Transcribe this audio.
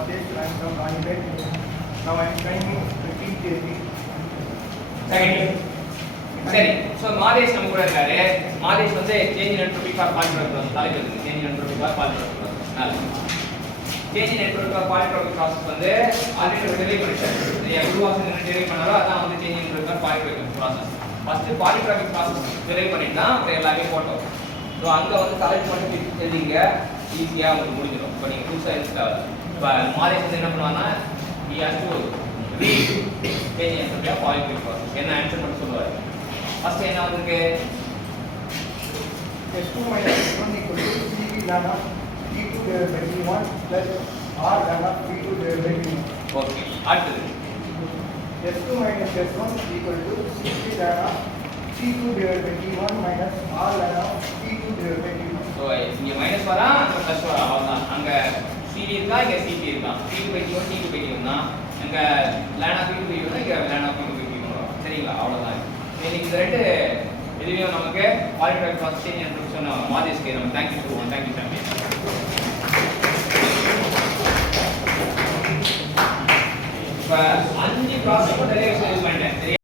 Mahesh and from Ranjit. Now I am trying to repeat the second சரி so Madesh நம்ம கூட இருக்காரு மாதேஷ் வந்து change in entropy for polytropic தலைப்பு இருக்கு change in entropy for polytropic change in entropy for polytropic process வந்து already derive பண்ணிட்டாரு நீங்க குருவாசன் என்ன டெரைவ் பண்ணாரோ அதான் வந்து change in entropy for polytropic process first polytropic process derive பண்ணிட்டா அப்புறம் எல்லாமே போட்டோம் சோ அங்க வந்து தலைப்பு மட்டும் எழுதிங்க ஈஸியா உங்களுக்கு முடிஞ்சிடும் இப்போ நீங்க புதுசா இப்போ மாதேஷ் வந்து என்ன பண்ணுவானா he has to read change in entropy of polytropic process என்ன ஆன்சர் மட்டும் சொல்லுவாரு ஃபர்ஸ்ட் என்ன வந்திருக்கு S2 minus S1 equal to CV lambda T2 divided by T1 plus R lambda T2 divided by T1. Okay அடுத்து S2 minus S1 equal to CV lambda T2 divided by T1 minus R lambda T2 divided by T1. So இங்க minus வரா அங்க plus வரா அவ்வளவுதான் அங்க CD இருக்கா இங்க CP இருக்கா T2 by T1 T2 by T1 தான் அங்க lambda P2 by T1 இங்க lambda P2 by T1 வரும் சரிங்களா அவ்வளவுதான் இன்னைக்கு இந்த ரெண்டு இதுலயும் நமக்கு polytropic process change in entropy சொன்ன மாதேஷ்க்கு நம்ம தேங்க்யூ சொல்லுவோம் தேங்க்யூ சாமி இப்போ 5 ப்ராசஸ் டெரிவேஷன் யூஸ் பண்ணிட்டேன்